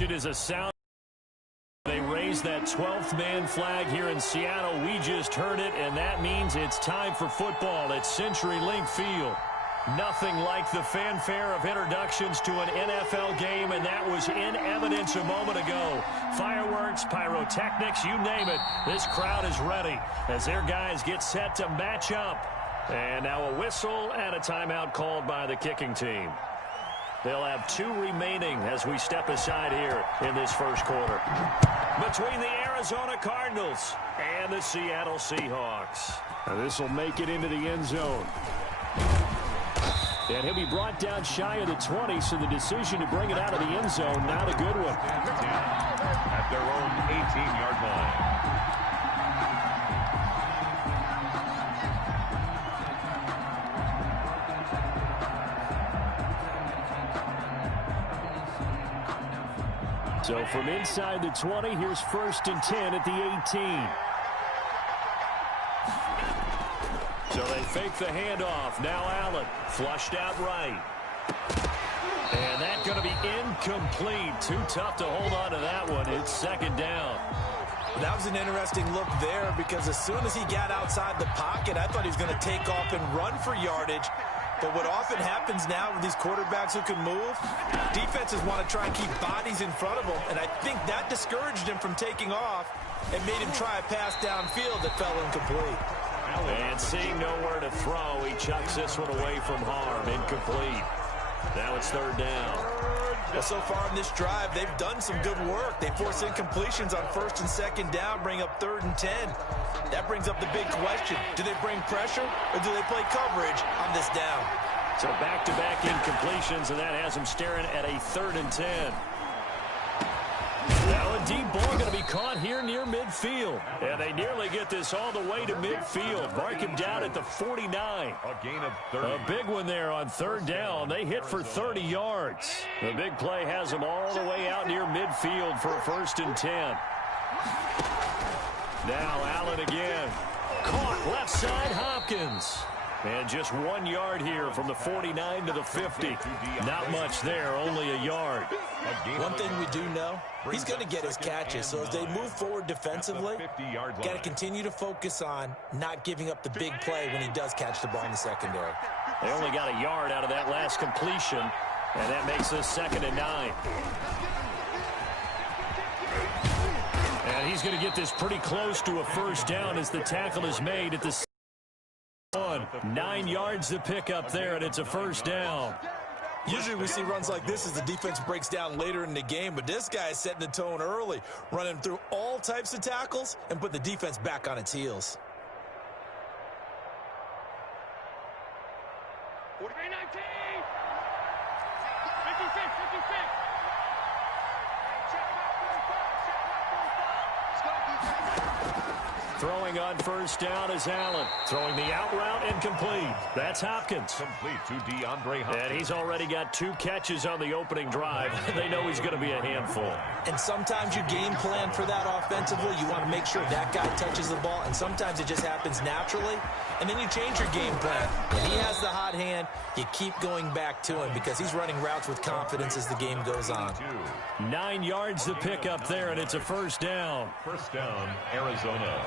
It is a sound. They raise that 12th man flag here in Seattle. We just heard it, and that means it's time for football at CenturyLink Field. Nothing like the fanfare of introductions to an NFL game, and that was in evidence a moment ago. Fireworks, pyrotechnics, you name it. This crowd is ready as their guys get set to match up. And now a whistle and a timeout called by the kicking team. They'll have 2 remaining as we step aside here in this first quarter. Between the Arizona Cardinals and the Seattle Seahawks. This will make it into the end zone. And he'll be brought down shy of the 20, so the decision to bring it out of the end zone, not a good one. At their own 18-yard line. So from inside the 20, here's 1st and 10 at the 18. So they fake the handoff. Now Allen flushed out right. And that's going to be incomplete. Too tough to hold on to that one. It's 2nd down. That was an interesting look there because as soon as he got outside the pocket, I thought he was going to take off and run for yardage. But what often happens now with these quarterbacks who can move, defenses want to try and keep bodies in front of them, and I think that discouraged him from taking off and made him try a pass downfield that fell incomplete. And seeing nowhere to throw, he chucks this one away from harm. Incomplete. Now it's 3rd down. Well, so far in this drive, they've done some good work. They force incompletions on 1st and 2nd down, bring up 3rd and 10. That brings up the big question. Do they bring pressure or do they play coverage on this down? So back-to-back incompletions, and that has them staring at a 3rd and 10. Now a deep ball going to be caught here near midfield. And they nearly get this all the way to midfield. Mark him down at the 49. A gain of 30. A big one there on 3rd down. They hit for 30 yards. The big play has them all the way out near midfield for a 1st and 10. Now Allen again. Caught left side, Hopkins. And just 1 yard here from the 49 to the 50. Not much there, only a yard. One thing we do know, he's going to get his catches. So as they move forward defensively, got to continue to focus on not giving up the big play when he does catch the ball in the secondary. They only got a yard out of that last completion, and that makes this 2nd and 9. And he's going to get this pretty close to a 1st down as the tackle is made at the 1. 9 yards to pick up there, and it's a 1st down. Usually we see runs like this as the defense breaks down later in the game, but this guy is setting the tone early, running through all types of tackles and put the defense back on its heels. 43-19. 56. Throwing on 1st down is Allen. Throwing the out route and complete. That's Hopkins. Complete to DeAndre Hopkins. And he's already got 2 catches on the opening drive. They know he's going to be a handful. And sometimes you game plan for that offensively. You want to make sure that guy touches the ball, and sometimes it just happens naturally. And then you change your game plan. When he has the hot hand, you keep going back to him because he's running routes with confidence as the game goes on. 9 yards to pick up there, and it's a 1st down. 1st down, Arizona.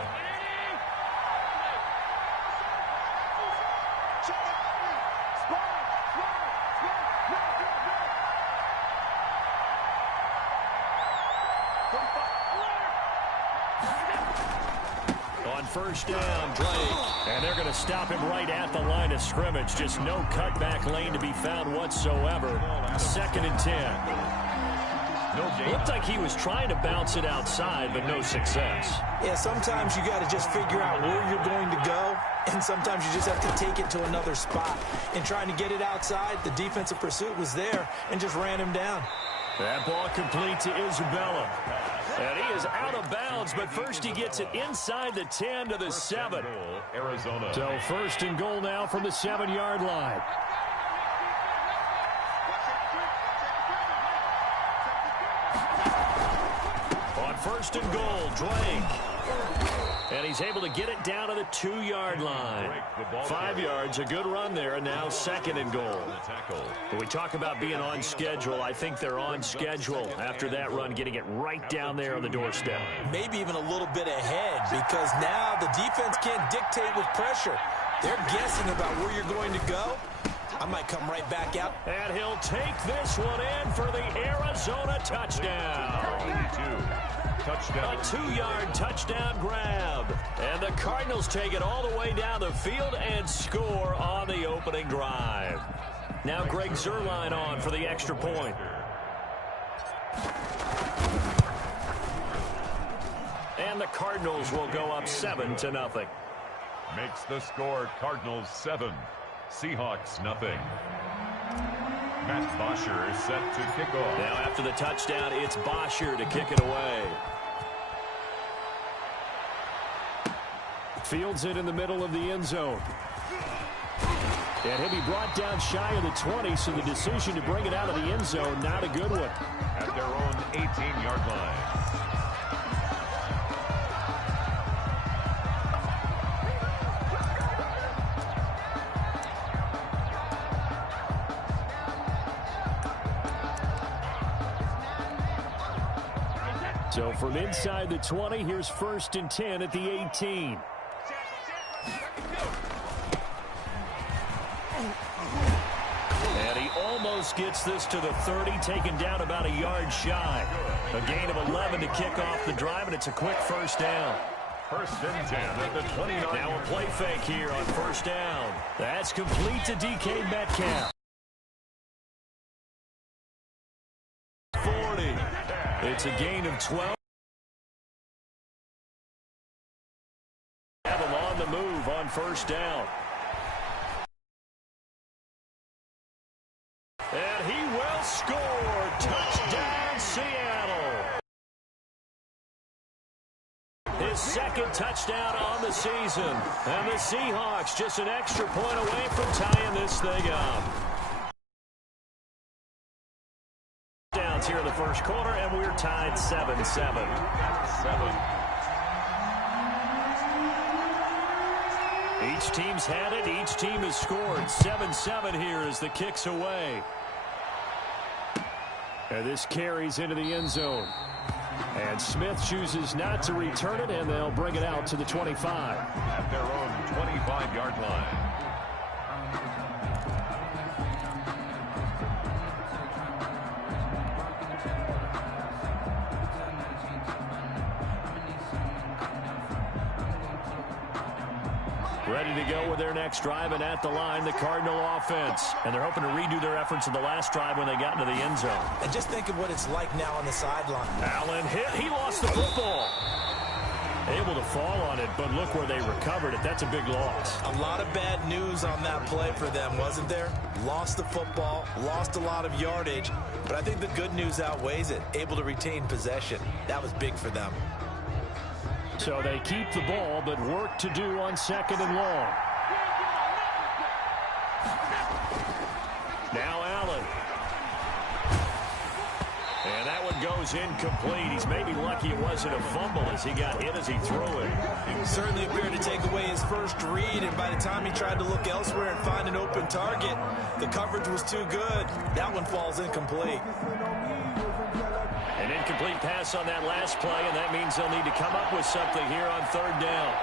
On 1st down, Drake. And they're going to stop him right at the line of scrimmage. Just no cutback lane to be found whatsoever. 2nd and 10. Looked like he was trying to bounce it outside, but no success. Yeah, sometimes you got to just figure out where you're going to go, and sometimes you just have to take it to another spot. In trying to get it outside, the defensive pursuit was there and just ran him down. That ball complete to Isabella. And he is out of bounds, but first he gets it inside the 10 to the 7. Arizona. So 1st and goal now from the 7-yard line. On 1st and goal, Drake. And he's able to get it down to the 2-yard line. 5 yards, a good run there, and now 2nd and goal. When we talk about being on schedule, I think they're on schedule after that run, getting it right down there on the doorstep. Maybe even a little bit ahead, because now the defense can't dictate with pressure. They're guessing about where you're going to go. I might come right back out. And he'll take this one in for the Arizona touchdown. A 2-yard touchdown grab. And the Cardinals take it all the way down the field and score on the opening drive. Now Greg Zuerlein on for the extra point. And the Cardinals will go up 7-0. Makes the score Cardinals 7, Seahawks nothing. Matt Bosher is set to kick off. Now after the touchdown, it's Bosher to kick it away. Fields it in the middle of the end zone. And he'll be brought down shy of the 20, so the decision to bring it out of the end zone, not a good one. At their own 18-yard line. So from inside the 20, here's 1st and 10 at the 18. And he almost gets this to the 30, taken down about a yard shy. A gain of 11 to kick off the drive, and it's a quick 1st down. 1st and 10 at the 29. Now a play fake here on 1st down. That's complete to DK Metcalf. 40. It's a gain of 12. Have him on the move on 1st down. And he will score. Touchdown, Seattle. His 2nd touchdown on the season. And the Seahawks just an extra point away from tying this thing up. Downs here in the 1st quarter, and we're tied 7-7. 7. Each team's had it. Each team has scored. 7-7 here as the kick's away. And this carries into the end zone. And Smith chooses not to return it, and they'll bring it out to the 25. At their own 25-yard line. Ready to go with their next drive, and at the line, the Cardinal offense. And they're hoping to redo their efforts in the last drive when they got into the end zone. And just think of what it's like now on the sideline. Allen hit. He lost the football. Able to fall on it, but look where they recovered it. That's a big loss. A lot of bad news on that play for them, wasn't there? Lost the football, lost a lot of yardage, but I think the good news outweighs it. Able to retain possession. That was big for them. So they keep the ball, but work to do on 2nd and long. Now Allen. And that one goes incomplete. He's maybe lucky it wasn't a fumble as he got hit as he threw it. Certainly appeared to take away his first read, and by the time he tried to look elsewhere and find an open target, the coverage was too good. That one falls incomplete. An incomplete pass on that last play, and that means they'll need to come up with something here on 3rd down.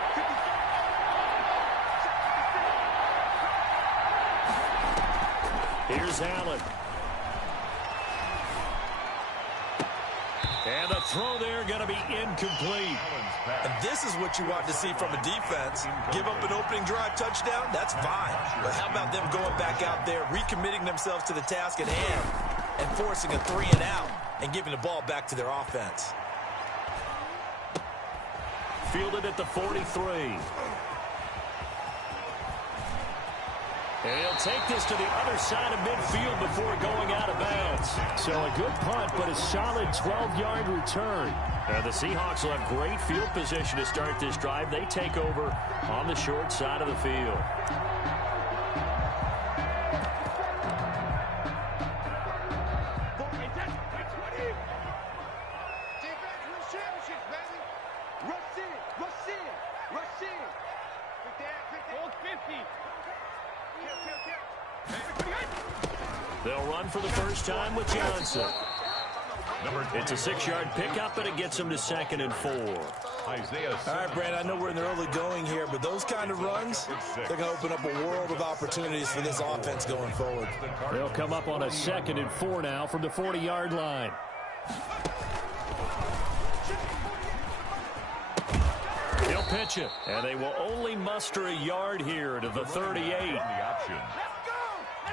Here's Allen. And the throw there going to be incomplete. And this is what you want to see from a defense. Give up an opening drive touchdown, that's fine. But how about them going back out there, recommitting themselves to the task at hand, and forcing a 3-and-out and giving the ball back to their offense. Fielded at the 43. And he'll take this to the other side of midfield before going out of bounds. So a good punt, but a solid 12-yard return. The Seahawks will have great field position to start this drive. They take over on the short side of the field. They'll run for the first time with Johnson. It's a 6-yard pickup, and it gets him to 2nd and 4. Isaiah. All right, Brad, I know we're in the early going here, but those kind of runs, they're going to open up a world of opportunities for this offense going forward. They'll come up on a 2nd and 4 now from the 40-yard line. He'll pitch it, and they will only muster a yard here to the 38. The option.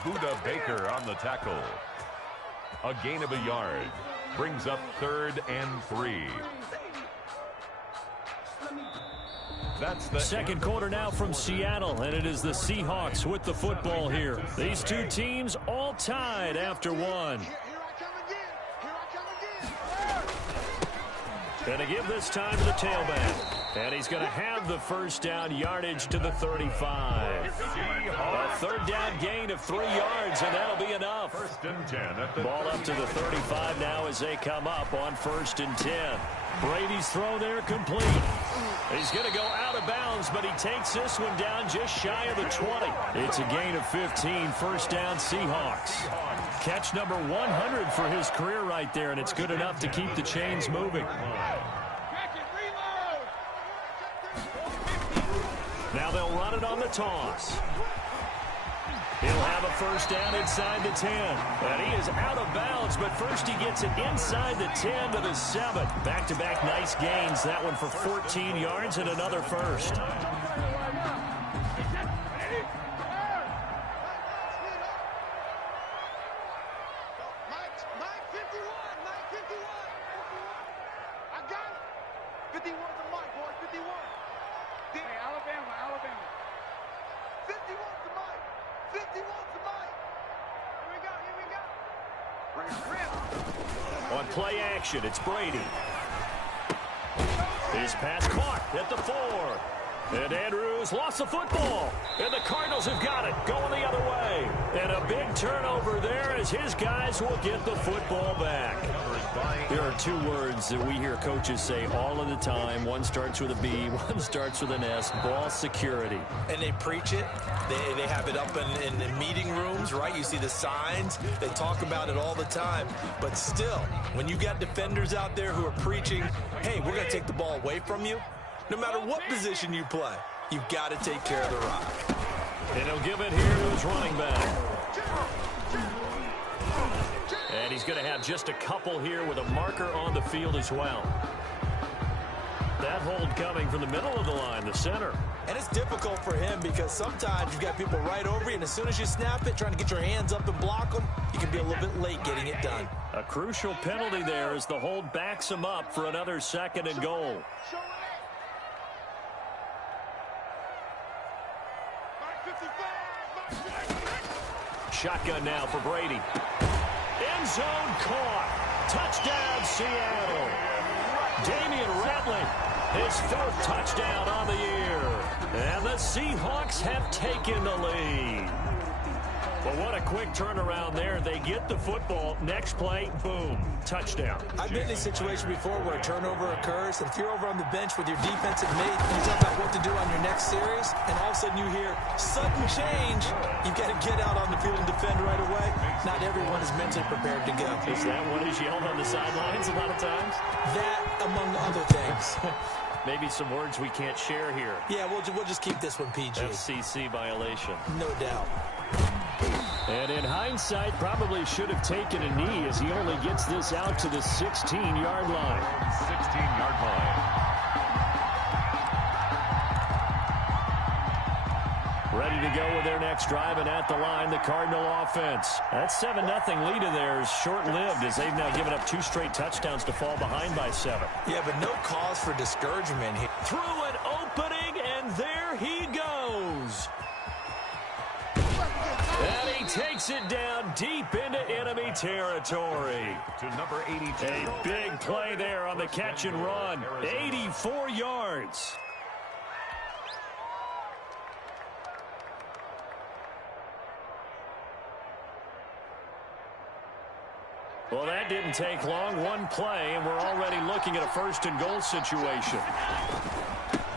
Buda Baker on the tackle. A gain of a yard. Brings up 3rd and 3. That's the second quarter now from Seattle, and it is the Seahawks with the football here. These two teams all tied after one. Going to give this time to the tailback. And he's going to have the first down yardage to the 35. A 3rd down gain of 3 yards, and that'll be enough. 1st and 10 at the ball up to the 35 now as they come up on 1st and 10. Brady's throw there complete. He's going to go out of bounds, but he takes this one down just shy of the 20. It's a gain of 15, 1st down Seahawks. Catch number 100 for his career right there, and it's good enough to keep the chains moving. Now they'll run it on the toss. He'll have a first down inside the 10. And he is out of bounds, but first he gets it inside the 10 to the 7. Back-to-back nice gains. That one for 14 yards and another first. On play action, it's Brady. His pass caught at the 4. And Andrews lost the football. And the Cardinals have got it, going the other way. And a big turnover there as his guys will get the football back. There are 2 words that we hear coaches say all of the time. One starts with a B, one starts with an S. Ball security. And they preach it. They have it up in the meeting rooms, right? You see the signs. They talk about it all the time. But still, when you got defenders out there who are preaching, hey, we're going to take the ball away from you, no matter what position you play, you've got to take care of the rock. And he'll give it here to his running back. And he's going to have just a couple here with a marker on the field as well. That hold coming from the middle of the line, the center. And it's difficult for him because sometimes you've got people right over you, and as soon as you snap it, trying to get your hands up and block them, you can be a little bit late getting it done. A crucial penalty there as the hold backs him up for another 2nd and goal. Shotgun now for Brady. End zone caught. Touchdown, Seattle. Damian Ratley, his 4th touchdown on the year. And the Seahawks have taken the lead. Well, what a quick turnaround there. They get the football. Next play, boom, touchdown. I've been in a situation before where a turnover occurs, and if you're over on the bench with your defensive mate, you talk about what to do on your next series, and all of a sudden you hear sudden change. You've got to get out on the field and defend right away. Not everyone is mentally prepared to go. Is that what is yelled on the sidelines a lot of times? That, among other things. Maybe some words we can't share here. Yeah, we'll just keep this one PG. FCC violation. No doubt. And in hindsight, probably should have taken a knee as he only gets this out to the 16-yard line. 16-yard line. Ready to go with their next drive, and at the line, the Cardinal offense. That 7-0 lead of theirs short-lived as they've now given up 2 straight touchdowns to fall behind by 7. Yeah, but no cause for discouragement here. Through an opening, and there he goes. And he takes it down deep into enemy territory. To number 82. A big play there on the catch and run. 84 yards. Well, that didn't take long. One play, and we're already looking at a 1st and goal situation.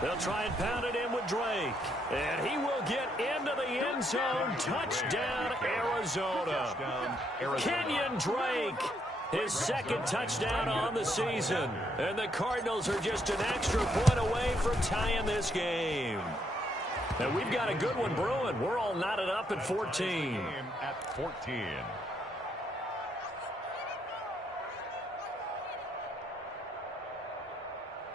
They'll try and pound it in with Drake. And he will get into the end zone. Touchdown, Arizona. Kenyon Drake, his second touchdown on the season. And the Cardinals are just an extra point away from tying this game. And we've got a good one brewing. We're all knotted up at 14. At 14.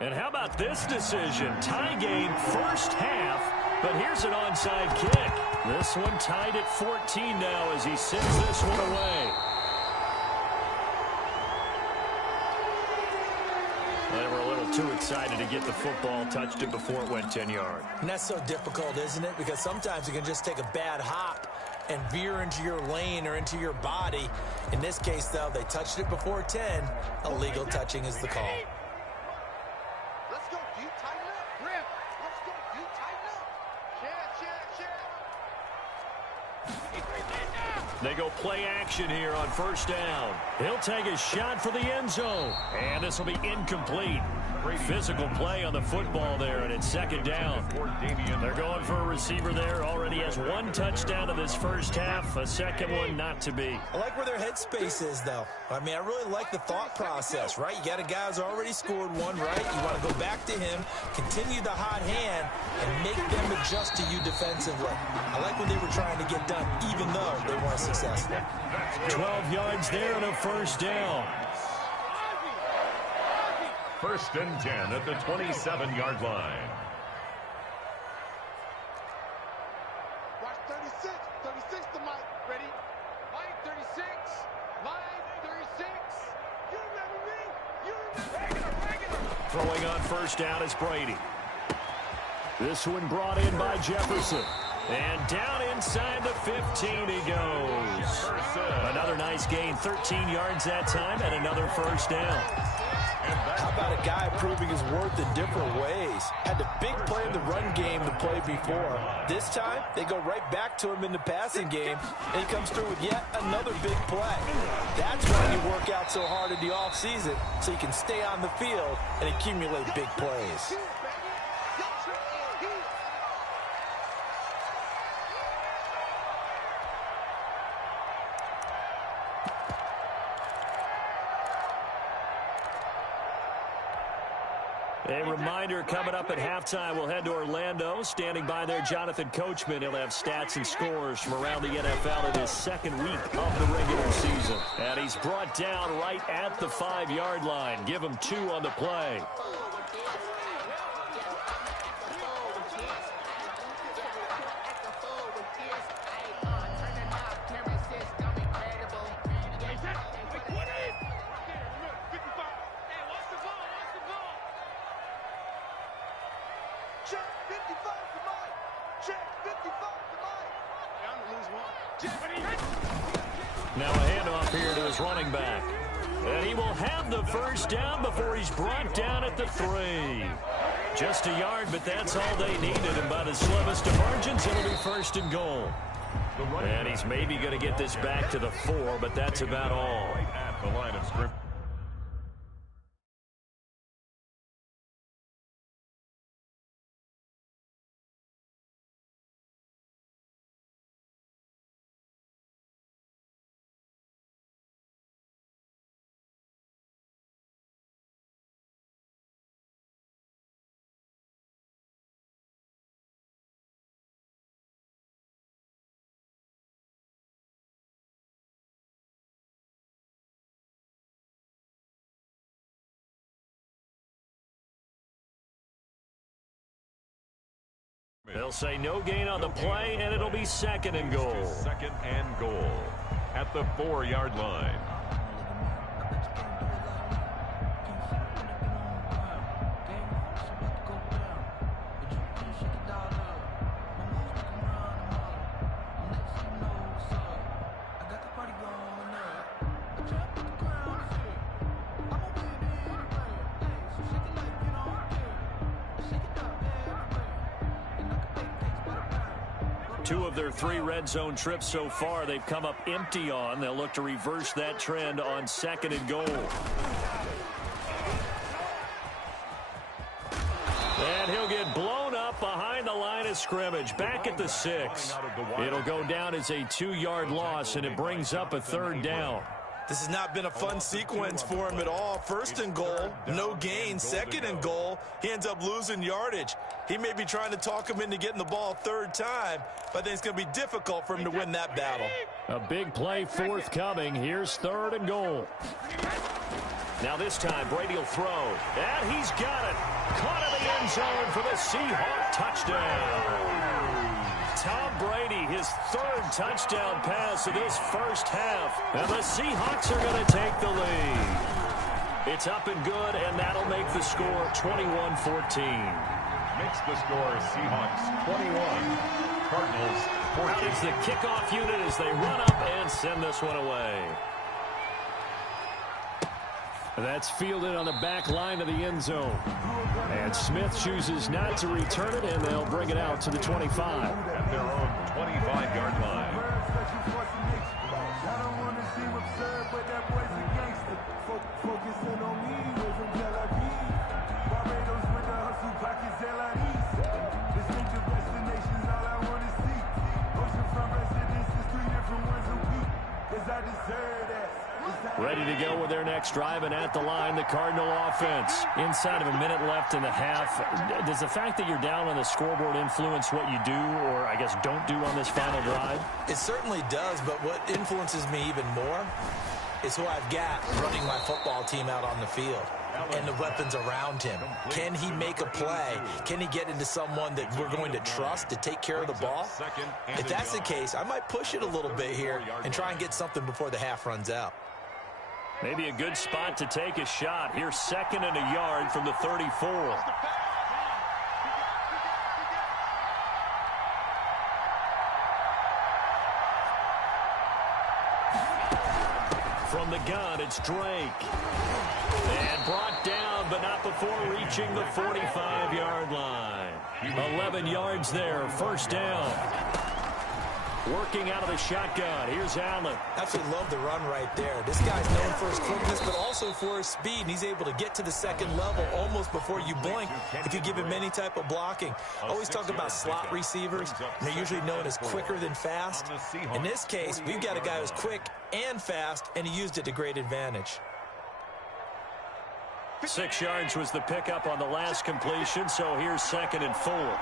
And how about this decision? Tie game first half, but here's an onside kick. This one tied at 14 now as he sends this one away. They were a little too excited to get the football, touched it before it went 10 yards. And that's so difficult, isn't it? Because sometimes you can just take a bad hop and veer into your lane or into your body. In this case, though, they touched it before 10. Illegal touching is the call. Let's go. Do you tighten up? Grip. Let's go. Do you tighten up? They go play action here on first down. He'll take a shot for the end zone. And this will be incomplete. Physical play on the football there, and it's second down. They're going for a receiver there. Already has one touchdown in this first half. A second one not to be. I like where their headspace is, though. I mean, I really like the thought process, right? You got a guy who's already scored one, right? You want to go back to him, continue the hot hand, and make them adjust to you defensively. I like what they were trying to get done, even though they weren't successful. 12 yards there and a first down. First and 10 at the 27-yard line. Watch 36. 36 to Mike. Ready? Mike 36. Line 36. You remember me? You remember regular. Throwing on first down is Brady. This one brought in by Jefferson. And down inside the 15 he goes. Another nice gain, 13 yards that time, and another first down. How about a guy proving his worth in different ways? Had the big play in the run game the play before. This time, they go right back to him in the passing game, and he comes through with yet another big play. That's why you work out so hard in the offseason, so you can stay on the field and accumulate big plays. A reminder coming up at halftime. We'll head to Orlando. Standing by there, Jonathan Coachman. He'll have stats and scores from around the NFL in his second week of the regular season. And he's brought down right at the 5-yard line. Give him 2 on the play. Now a handoff here to his running back. And he will have the first down before he's brought down at the 3. Just a yard, but that's all they needed. And by the slimmest of margins, it'll be first and goal. And he's maybe going to get this back to the 4, but that's about all. Right at the line of scrimmage. They'll say no gain on the play, and it'll be second and goal. Second and goal at the 4-yard line. Two of their 3 red zone trips so far they've come up empty on. They'll look to reverse that trend on second and goal. And he'll get blown up behind the line of of scrimmage, back at the 6. It'll go down as a 2-yard loss, and it brings up a 3rd down. This has not been a fun sequence for him at all. 1st and goal, no gain. 2nd and goal, he ends up losing yardage. He may be trying to talk him into getting the ball 3rd time, but I think it's going to be difficult for him to win that battle. A big play forthcoming. Here's 3rd and goal. Now this time, Brady will throw. And he's got it. Caught in the end zone for the Seahawk touchdown. Tom Brady, his 3rd touchdown pass of this first half. And the Seahawks are going to take the lead. It's up and good, and that'll make the score 21-14. Makes the score Seahawks 21, Cardinals 14. Out is the kickoff unit as they run up and send this one away. That's fielded on the back line of the end zone. And Smith chooses not to return it, and they'll bring it out to the 25. At their own 25-yard line. Ready to go with their next drive, and at the line, the Cardinal offense. Inside of a minute left in the half, does the fact that you're down on the scoreboard influence what you do, or I guess don't do on this final drive? It certainly does, but what influences me even more is who I've got running my football team out on the field and the weapons around him. Can he make a play? Can he get into someone that we're going to trust to take care of the ball? If that's the case, I might push it a little bit here and try and get something before the half runs out. Maybe a good spot to take a shot. Here's 2nd and a yard from the 34. From the gun, it's Drake. And brought down, but not before reaching the 45-yard line. 11 yards there, 1st down. Working out of the shotgun. Here's Allen. Absolutely love the run right there. This guy's known for his quickness, but also for his speed. And he's able to get to the 2nd level almost before you blink if you give him any type of blocking. I always talk about slot receivers. And they're usually known as quicker than fast. In this case, we've got a guy who's quick and fast, and he used it to great advantage. 6 yards was the pickup on the last completion, so here's 2nd and 4.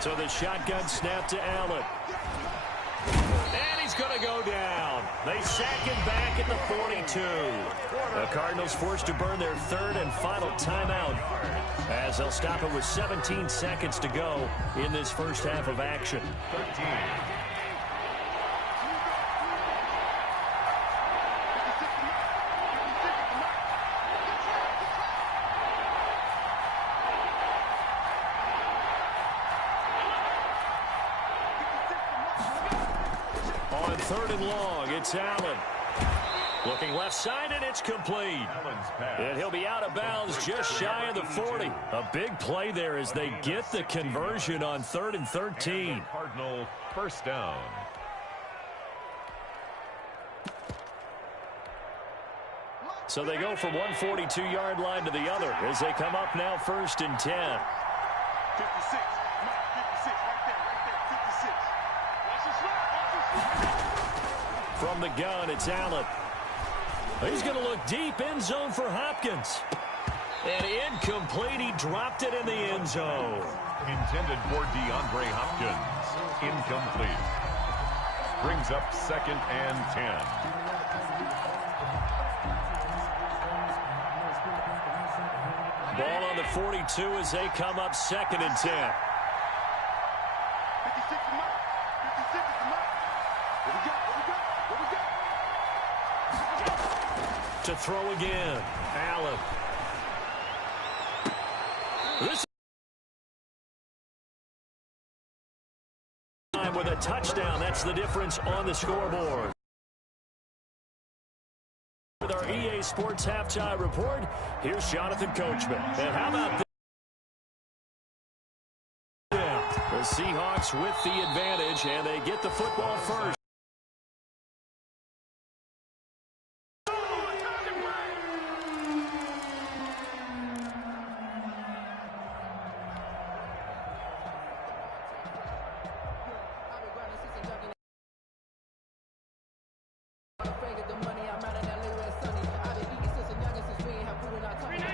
So the shotgun snap to Allen. And he's going to go down. They sack him back at the 42. The Cardinals forced to burn their 3rd and final timeout as they'll stop it with 17 seconds to go in this first half of action. 13. On 3rd and long, it's Allen. Looking left side, and it's complete. And he'll be out of bounds just shy of the 40. A big play there as they get the conversion on 3rd and 13. Cardinal 1st down. So they go from one 42-yard line to the other as they come up now 1st and 10. 56. 56, right there, 56. Watch this run. From the gun, it's Allen. He's going to look deep, end zone for Hopkins. And incomplete, he dropped it in the end zone. Intended for DeAndre Hopkins. Incomplete. Brings up 2nd and 10. Ball on the 42 as they come up 2nd and 10. 56 is mine. 56 is mine. What we got? What we got? What we got? To throw again, Allen. This time with a touchdown. That's the difference on the scoreboard. With our EA Sports Halftime Report, here's Jonathan Coachman. And how about this? The Seahawks with the advantage, and they get the football first.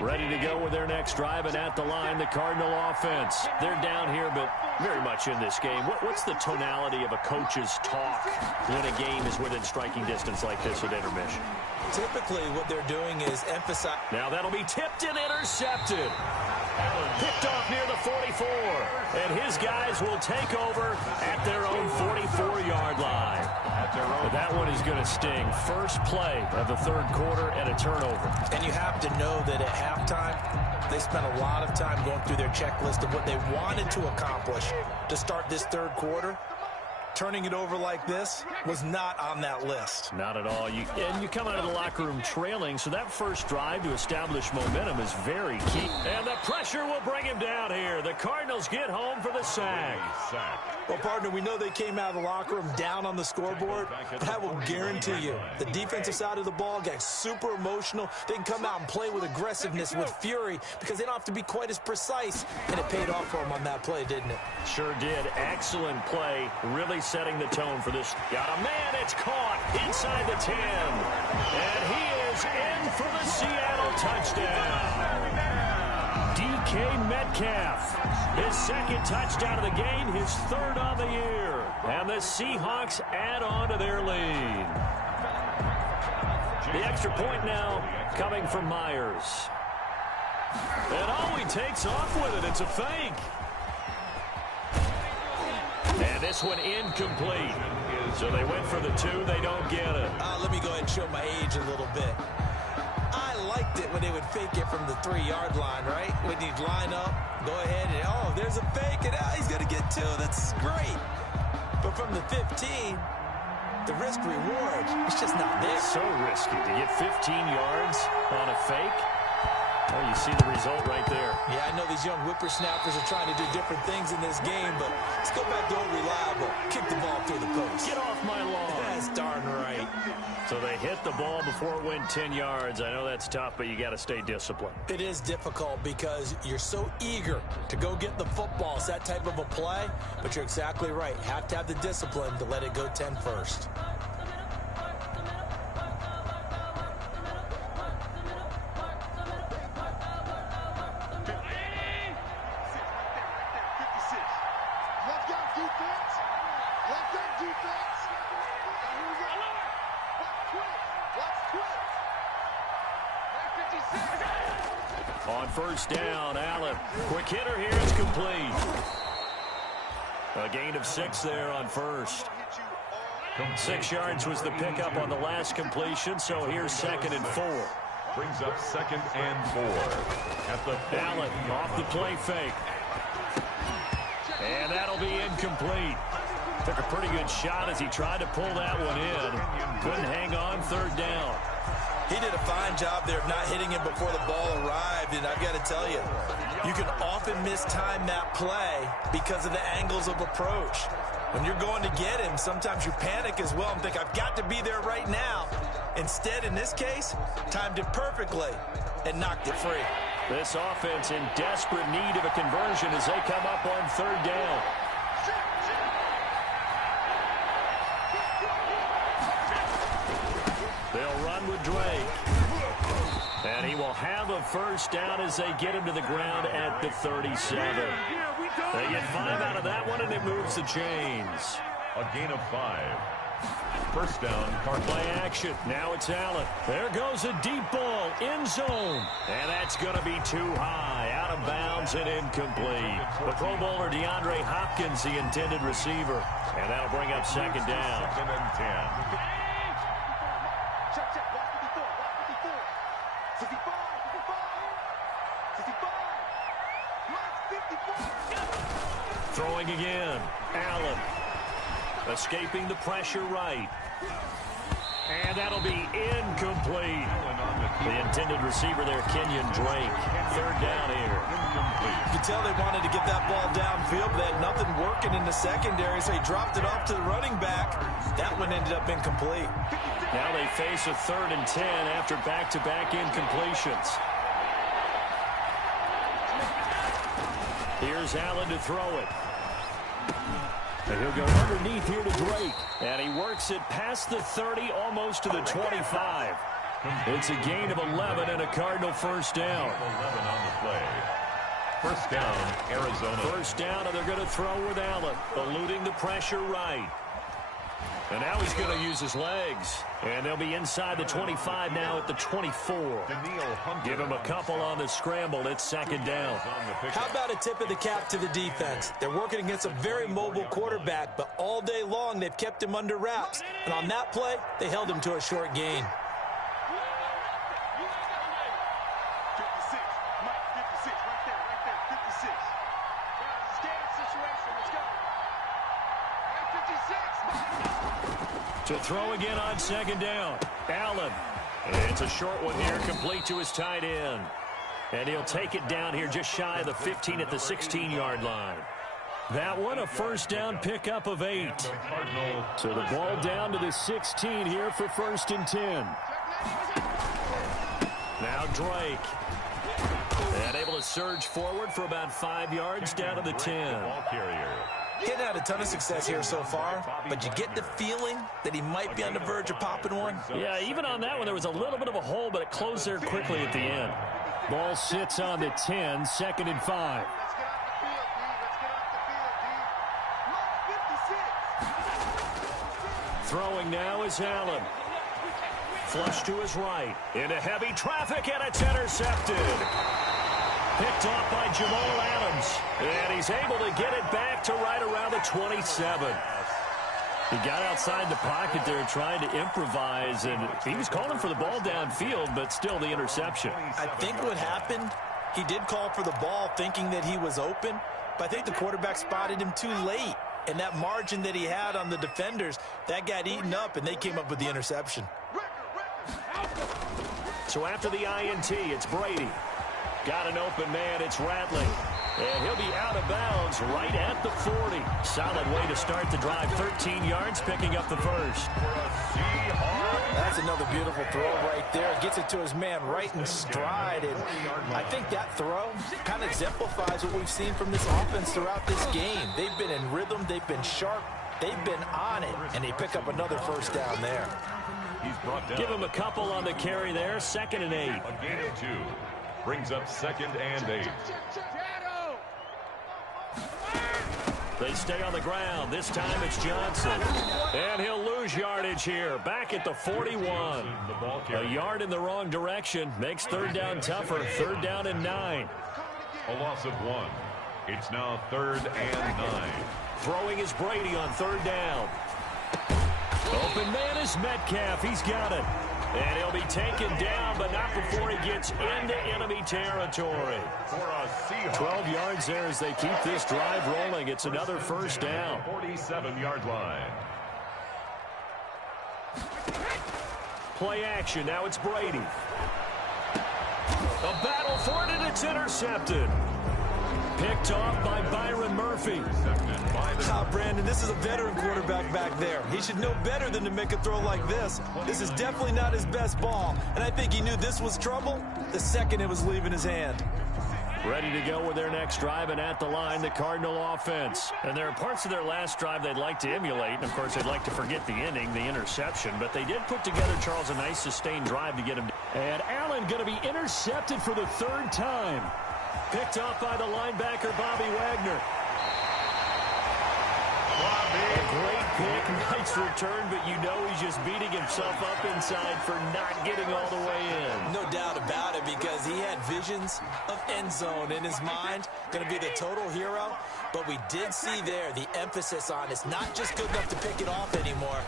Ready to go with their next drive, and at the line, the Cardinal offense. They're down here, but very much in this game. What's the tonality of a coach's talk when a game is within striking distance like this at intermission? Typically, what they're doing is emphasize. Now that'll be tipped and intercepted. Picked off near the 44, and his guys will take over at their own 44-yard line. But that one is going to sting. First play of the third quarter and a turnover. And you have to know that at halftime, they spent a lot of time going through their checklist of what they wanted to accomplish to start this third quarter. Turning it over like this was not on that list. Not at all. You come out of the locker room trailing, so that first drive to establish momentum is very key. And the pressure will bring him down here. The Cardinals get home for the sack. Well, partner, we know they came out of the locker room down on the scoreboard, but I will guarantee you the defensive side of the ball got super emotional. They can come out and play with aggressiveness, with fury, because they don't have to be quite as precise, and it paid off for them on that play, didn't it? Sure did. Excellent play. Really setting the tone for this. Got a man. It's caught inside the 10. And he is in for the Seattle touchdown. DK Metcalf. His second touchdown of the game, his third on the year. And the Seahawks add on to their lead. The extra point now coming from Myers. And oh, he takes off with it. It's a fake. And this one incomplete. So they went for the two. They don't get it. Let me go ahead and show my age a little bit. I liked it when they would fake it from the 3-yard line, right? When you'd line up, go ahead, and oh, there's a fake, and he's going to get two. That's great. But from the 15, the risk-reward, it's just not there. So risky to get 15 yards on a fake. Well, you see the result right there. Yeah, I know these young whippersnappers are trying to do different things in this game, but let's go back to old reliable. Kick the ball through the post. Get off my lawn. That's darn right. So they hit the ball before it went 10 yards. I know that's tough, but you got to stay disciplined. It is difficult because you're so eager to go get the football. It's that type of a play, but you're exactly right. Have to have the discipline to let it go 10 first. On first down, Allen. Quick hitter here. It's complete. A gain of 6 there on first. 6 yards was the pickup on the last completion, so here's 2nd and 4. Brings up 2nd and 4. At the Allen off the play fake. And that'll be incomplete. Took a pretty good shot as he tried to pull that one in. Couldn't hang on. 3rd down. He did a fine job there of not hitting him before the ball arrived, and I've got to tell you, you can often mistime that play because of the angles of approach. When you're going to get him, sometimes you panic as well and think, I've got to be there right now. Instead, in this case, timed it perfectly and knocked it free. This offense in desperate need of a conversion as they come up on 3rd down. They'll run with Drake. And he will have a first down as they get him to the ground at the 37. They get 5 out of that one, and it moves the chains. A gain of 5. First down, Cardinals. Play action. Now it's Allen. There goes a deep ball. End zone. And that's going to be too high. Out of bounds and incomplete. The Pro Bowler DeAndre Hopkins, the intended receiver. And that'll bring up 2nd down. 2nd and 10. Throwing again. Allen. Escaping the pressure right. And that'll be incomplete. Allen on the The intended receiver there, Kenyon Drake. Third down here. You can tell they wanted to get that ball downfield, but they had nothing working in the secondary, so he dropped it off to the running back. That one ended up incomplete. Now they face a 3rd and 10 after back-to-back incompletions. Here's Allen to throw it. And he'll go underneath here to Drake. And he works it past the 30, almost to the 25. It's a gain of 11 and a Cardinal first down. 11 on the play. First down, Arizona. First down, and they're going to throw with Allen, eluding the pressure right. And now he's going to use his legs. And they'll be inside the 25 now at the 24. Give him a couple on the scramble. It's second down. How about a tip of the cap to the defense? They're working against a very mobile quarterback, but all day long they've kept him under wraps. And on that play, they held him to a short gain. 56, Mike, 56, right there, 56. Standard situation, let's go. Right, 56. To throw again on second down. Allen. And it's a short one here, complete to his tight end. And he'll take it down here just shy of the 15 at the 16-yard line. That one, a first down pickup of 8. So the ball down to the 16 here for 1st and 10. Now Drake. And able to surge forward for about 5 yards down to the 10. Ball carrier. He hadn't had a ton of success here so far, but you get the feeling that he might be on the verge of popping one. Yeah, even on that one, there was a little bit of a hole, but it closed there quickly at the end. Ball sits on the 10, 2nd and 5. Let's get off the field, D. Let's get off the field, D. Look, 56. Throwing now is Allen. Flush to his right. Into heavy traffic, and it's intercepted. Picked off by Jamal Adams. And he's able to get it back to right around the 27. He got outside the pocket there trying to improvise, and he was calling for the ball downfield, but still the interception. I think what happened, he did call for the ball thinking that he was open, but I think the quarterback spotted him too late. And that margin that he had on the defenders, that got eaten up, and they came up with the interception. So after the INT, it's Brady. Got an open man, it's Rattling. And he'll be out of bounds right at the 40. Solid way to start the drive. 13 yards, picking up the first. That's another beautiful throw right there. Gets it to his man right in stride. And I think that throw kind of exemplifies what we've seen from this offense throughout this game. They've been in rhythm. They've been sharp. They've been on it. And they pick up another first down there. He's brought down. Give him a couple on the carry there. 2nd and 8. A gain of 2. Brings up 2nd and 8. They stay on the ground. This time it's Johnson. And he'll lose yardage here. Back at the 41. A yard in the wrong direction. Makes 3rd down tougher. 3rd down and 9. A loss of 1. It's now 3rd and 9. Throwing is Brady on 3rd down. Open man is Metcalf. He's got it. And he'll be taken down, but not before he gets into enemy territory. 12 yards there as they keep this drive rolling. It's another first down. 47-yard line. Play action. Now it's Brady. A battle for it, and it's intercepted. Picked off by Byron Murphy. Brandon, this is a veteran quarterback back there. He should know better than to make a throw like this. This is definitely not his best ball, and I think he knew this was trouble the second it was leaving his hand. Ready to go with their next drive, and at the line, the Cardinal offense. And there are parts of their last drive they'd like to emulate, and of course they'd like to forget the inning, the interception, but they did put together, Charles, a nice sustained drive to get him. And Allen going to be intercepted for the 3rd time. Picked off by the linebacker, Bobby Wagner. A great pick, nice return, but you know he's just beating himself up inside for not getting all the way in. No doubt about it, because he had visions of end zone in his mind. Going to be the total hero, but we did see there the emphasis on it's not just good enough to pick it off anymore.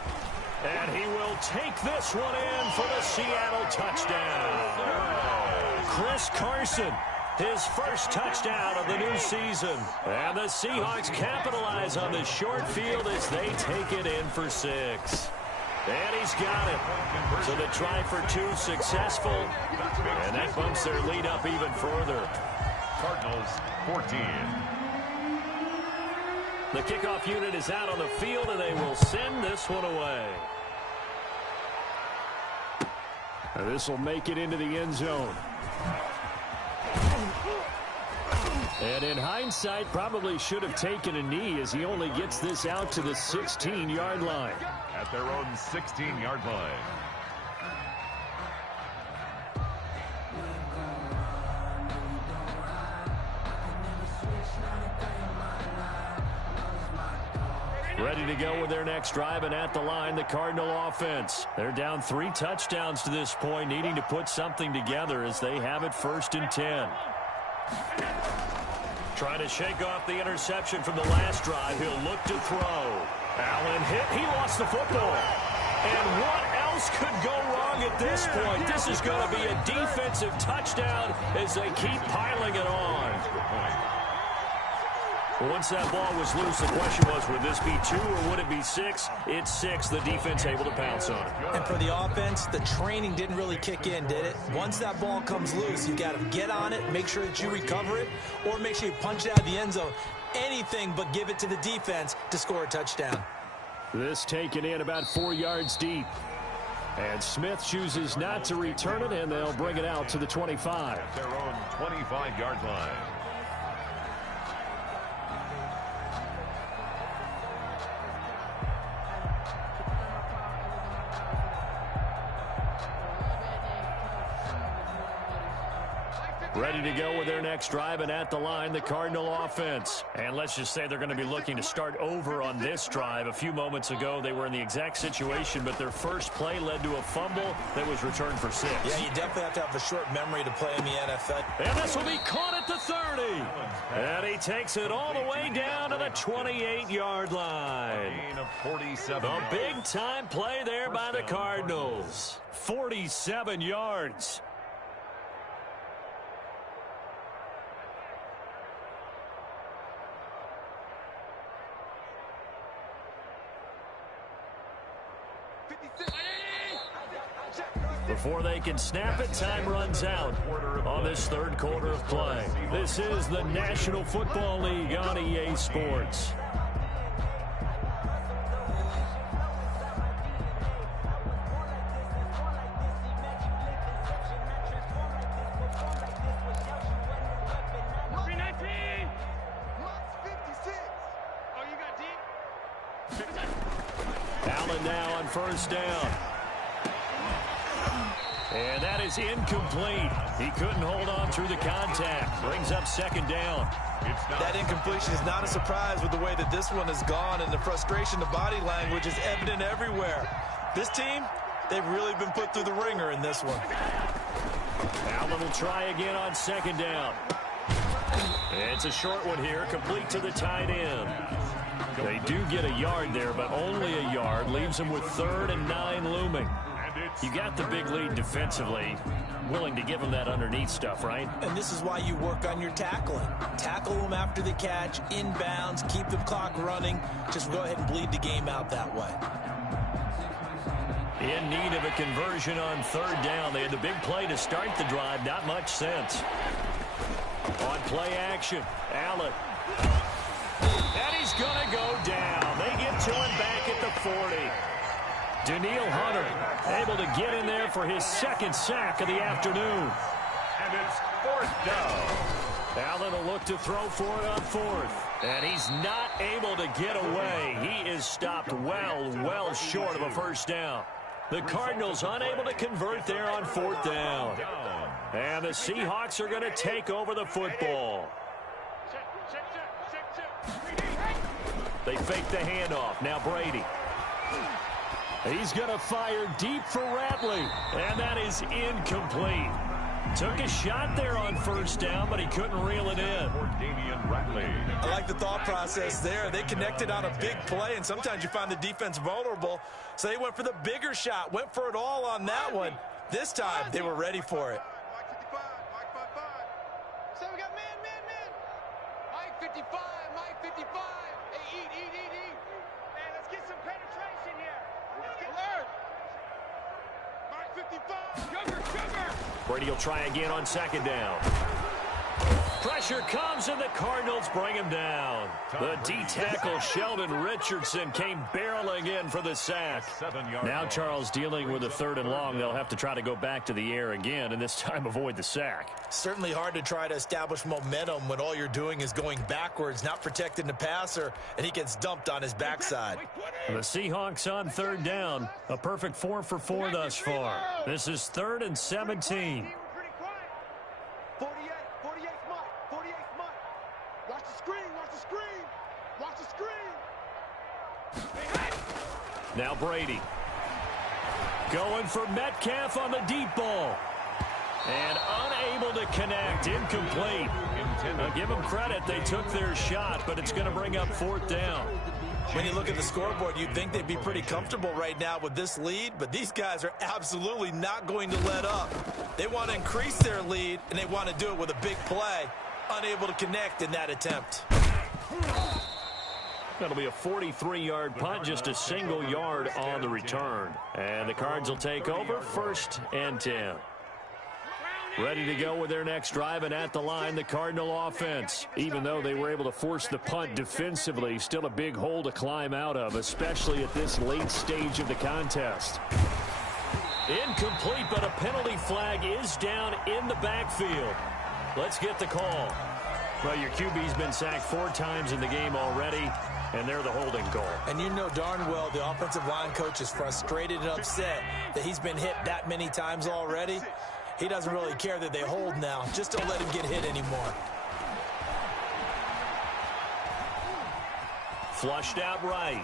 And he will take this one in for the Seattle touchdown. Chris Carson. His first touchdown of the new season. And the Seahawks capitalize on the short field as they take it in for 6. And he's got it. So the try for two successful. And that bumps their lead up even further. Cardinals 14. The kickoff unit is out on the field, and they will send this one away. This will make it into the end zone. And in hindsight, probably should have taken a knee as he only gets this out to the 16-yard line. At their own 16-yard line. Ready to go with their next drive, and at the line, the Cardinal offense. They're down 3 touchdowns to this point, needing to put something together as they have it 1st and 10. Trying to shake off the interception from the last drive. He'll look to throw. Allen hit. He lost the football. And what else could go wrong at this point? This is going to be a defensive touchdown as they keep piling it on. Once that ball was loose, the question was, would this be 2 or would it be 6? It's 6. The defense able to pounce on it. And for the offense, the training didn't really kick in, did it? Once that ball comes loose, you got to get on it, make sure that you recover it, or make sure you punch it out of the end zone. Anything but give it to the defense to score a touchdown. This taken in about 4 yards deep. And Smith chooses not to return it, and they'll bring it out to the 25. At their own 25-yard line. Ready to go with their next drive, and at the line, the Cardinal offense. And let's just say they're going to be looking to start over on this drive. A few moments ago, they were in the exact situation, but their first play led to a fumble that was returned for 6. Yeah, you definitely have to have a short memory to play in the NFL. And this will be caught at the 30. And he takes it all the way down to the 28-yard line. Gain of 47. A big-time play there by the Cardinals. 47 yards. Before they can snap it, time runs out on this 3rd quarter of play. This is the National Football League on EA Sports. Allen now on 1st down. And that is incomplete. He couldn't hold on through the contact. Brings up 2nd down. That incompletion is not a surprise with the way that this one has gone, and the frustration, the body language is evident everywhere. This team, they've really been put through the ringer in this one. Allen will try again on 2nd down. It's a short one here, complete to the tight end. They do get a yard there, but only a yard. Leaves them with 3rd and 9 looming. You got the big lead defensively. Willing to give them that underneath stuff, right? And this is why you work on your tackling. Tackle them after the catch, inbounds, keep the clock running. Just go ahead and bleed the game out that way. In need of a conversion on 3rd down. They had the big play to start the drive. Not much sense. On play action, Allen. And he's going to go down. They get to him back at the 40. Danielle Hunter able to get in there for his 2nd sack of the afternoon. And it's 4th down. Allen will look to throw for it on 4th. And he's not able to get away. He is stopped well short of a 1st down. The Cardinals unable to convert there on 4th down. And the Seahawks are going to take over the football. They fake the handoff. Now Brady. He's going to fire deep for Ratley. And that is incomplete. Took a shot there on 1st down, but he couldn't reel it in. I like the thought process there. They connected on a big play, and sometimes you find the defense vulnerable. So they went for the bigger shot, went for it all on that one. This time, they were ready for it. Mike 55. So we got man. Mike 55. Hey, eat. Man, let's get some penetration here. Alert! Mark 55. Brady will try again on second down. Pressure comes, and the Cardinals bring him down. The D-tackle Sheldon Richardson came barreling in for the sack. Now Charles dealing with a 3rd and long. They'll have to try to go back to the air again, and this time avoid the sack. Certainly hard to try to establish momentum when all you're doing is going backwards, not protecting the passer, and he gets dumped on his backside. The Seahawks on 3rd down. A perfect 4 for 4 thus far. This is 3rd and 17. 48 Mike. Watch the screen. Watch the screen. Now Brady. Going for Metcalf on the deep ball. And unable to connect. Incomplete. Now give them credit. They took their shot, but it's going to bring up 4th down. When you look at the scoreboard, you'd think they'd be pretty comfortable right now with this lead, but these guys are absolutely not going to let up. They want to increase their lead, and they want to do it with a big play. Unable to connect in that attempt. That'll be a 43-yard punt, just a single yard on the return. And the Cards will take over 1st and 10. Ready to go with their next drive, and at the line, the Cardinal offense. Even though they were able to force the punt defensively, still a big hole to climb out of, especially at this late stage of the contest. Incomplete, but a penalty flag is down in the backfield. Let's get the call. Well, your QB's been sacked 4 times in the game already, and they're the holding call. And you know darn well the offensive line coach is frustrated and upset that he's been hit that many times already. He doesn't really care that they hold now. Just don't let him get hit anymore. Flushed out right.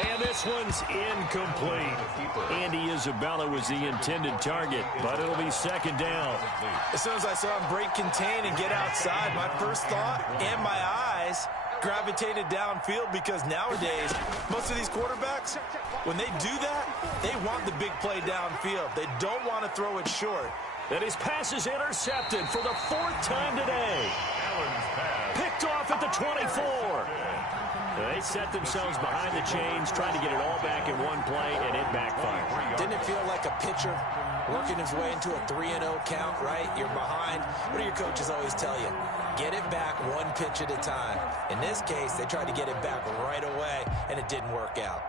And this one's incomplete. Andy Isabella was the intended target, but it'll be 2nd down. As soon as I saw him break contain and get outside, my first thought and my eyes gravitated downfield, because nowadays, most of these quarterbacks, when they do that, they want the big play downfield. They don't want to throw it short. And his pass is intercepted for the 4th time today. Picked off at the 24. They set themselves behind the chains, trying to get it all back in one play, and it backfired. Didn't it feel like a pitcher working his way into a 3-0 count, right? You're behind. What do your coaches always tell you? Get it back one pitch at a time. In this case, they tried to get it back right away, and it didn't work out.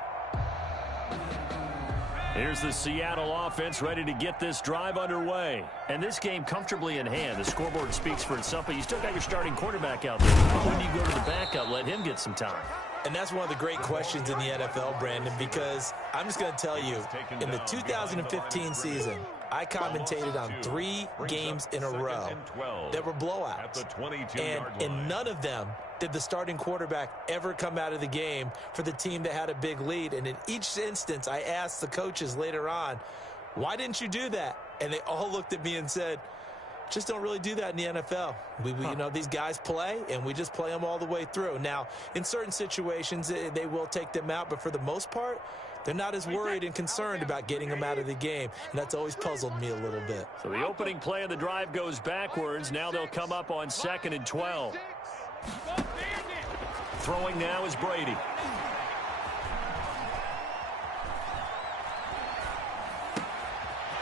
Here's the Seattle offense ready to get this drive underway. And this game comfortably in hand. The scoreboard speaks for itself, but you still got your starting quarterback out there. When do you go to the backup? Let him get some time. And that's one of the great questions in the NFL, Brandon, because I'm just going to tell you, in the 2015 season, I commentated on 3 games in a row that were blowouts. And in none of them did the starting quarterback ever come out of the game for the team that had a big lead. And in each instance, I asked the coaches later on, why didn't you do that? And they all looked at me and said, just don't really do that in the NFL. You know, these guys play, and we just play them all the way through. Now, in certain situations, they will take them out, but for the most part, they're not as worried and concerned about getting them out of the game, and that's always puzzled me a little bit. So the opening play of the drive goes backwards. Now they'll come up on 2nd and 12. Throwing now is Brady.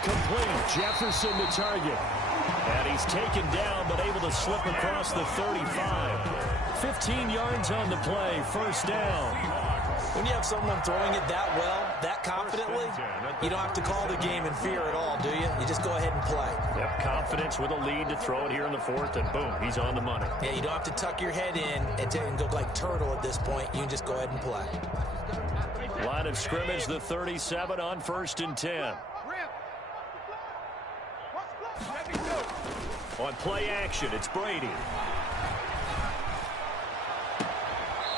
Complete. Jefferson the target. And he's taken down, but able to slip across the 35. 15 yards on the play. 1st down. When you have someone throwing it that well, that confidently, you don't have to call the game in fear at all, do you? You just go ahead and play. Yep, confidence with a lead to throw it here in the 4th, and boom, he's on the money. Yeah, you don't have to tuck your head in and go like turtle at this point. You can just go ahead and play. Line of scrimmage, the 37 on 1st and 10. On play action, it's Brady.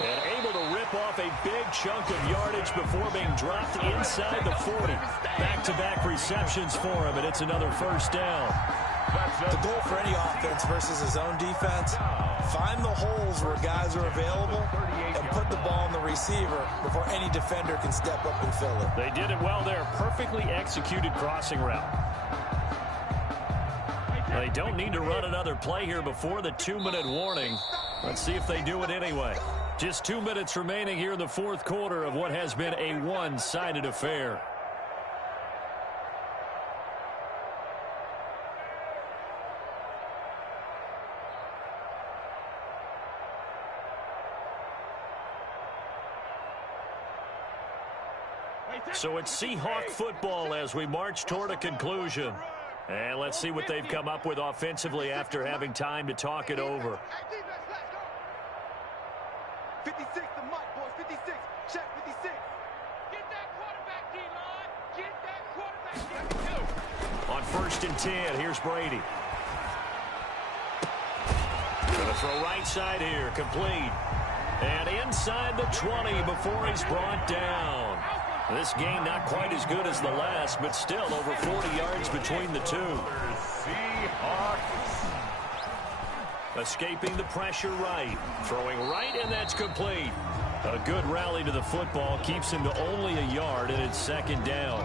And able to rip off a big chunk of yardage before being dropped inside the 40. Back-to-back receptions for him, and it's another 1st down. The goal for any offense versus his own defense, find the holes where guys are available and put the ball in the receiver before any defender can step up and fill it. They did it well there. Perfectly executed crossing route. They don't need to run another play here before the 2-minute warning. Let's see if they do it anyway. Just 2 minutes remaining here in the fourth quarter of what has been a one-sided affair. So it's Seahawk football as we march toward a conclusion. And let's see what they've come up with offensively after having time to talk it over. 56 to Mike, boys. 56. Check 56. Get that quarterback, D-line. Get that quarterback. On 1st and 10, here's Brady. Gonna throw right side here, complete. And inside the 20 before he's brought down. This game not quite as good as the last, but still over 40 yards between the two. Seahawks. Escaping the pressure right. Throwing right, and that's complete. A good rally to the football keeps him to only a yard, and it's 2nd down.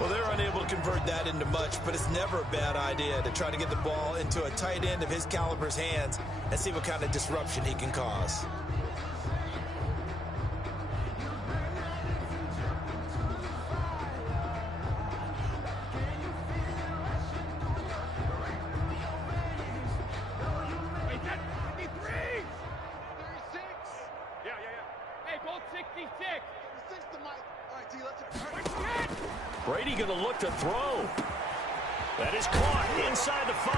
Well, they're unable to convert that into much, but it's never a bad idea to try to get the ball into a tight end of his caliber's hands and see what kind of disruption he can cause. Brady going to look to throw. That is caught inside the 5.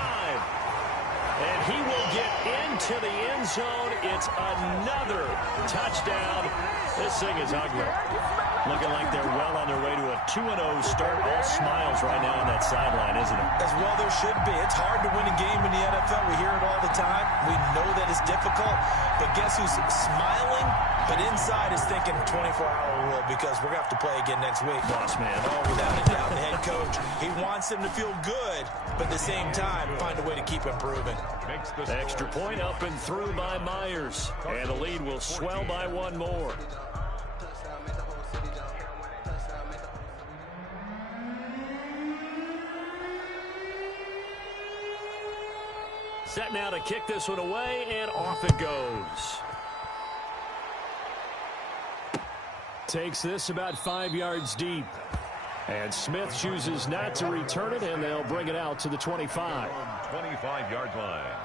And he will get into the end zone. It's another touchdown. This thing is ugly. Looking like they're well on their way to a 2-0 start. All smiles right now on that sideline, isn't it? As well there should be. It's hard to win a game in the NFL. We hear it all the time. We know that it's difficult. But guess who's smiling? But inside is thinking 24-hour rule because we're going to have to play again next week. Boss man. Oh, without a doubt, the head coach. He wants them to feel good, but at the same time, find a way to keep improving. Extra point up and through by Myers. And the lead will swell by one more. Set now to kick this one away, and off it goes. Takes this about 5 yards deep. And Smith chooses not to return it, and they'll bring it out to the 25. 25-yard line.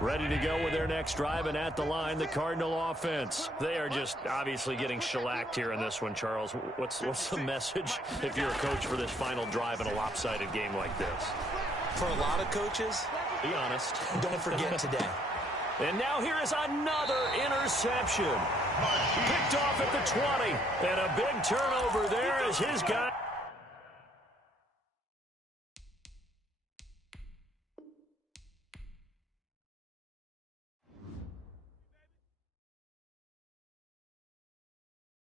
Ready to go with their next drive, and at the line, the Cardinal offense. They are just obviously getting shellacked here in this one, Charles. What's the message if you're a coach for this final drive in a lopsided game like this? For a lot of coaches, be honest. Don't forget today. And now here is another interception. Picked off at the 20. And a big turnover there as his guy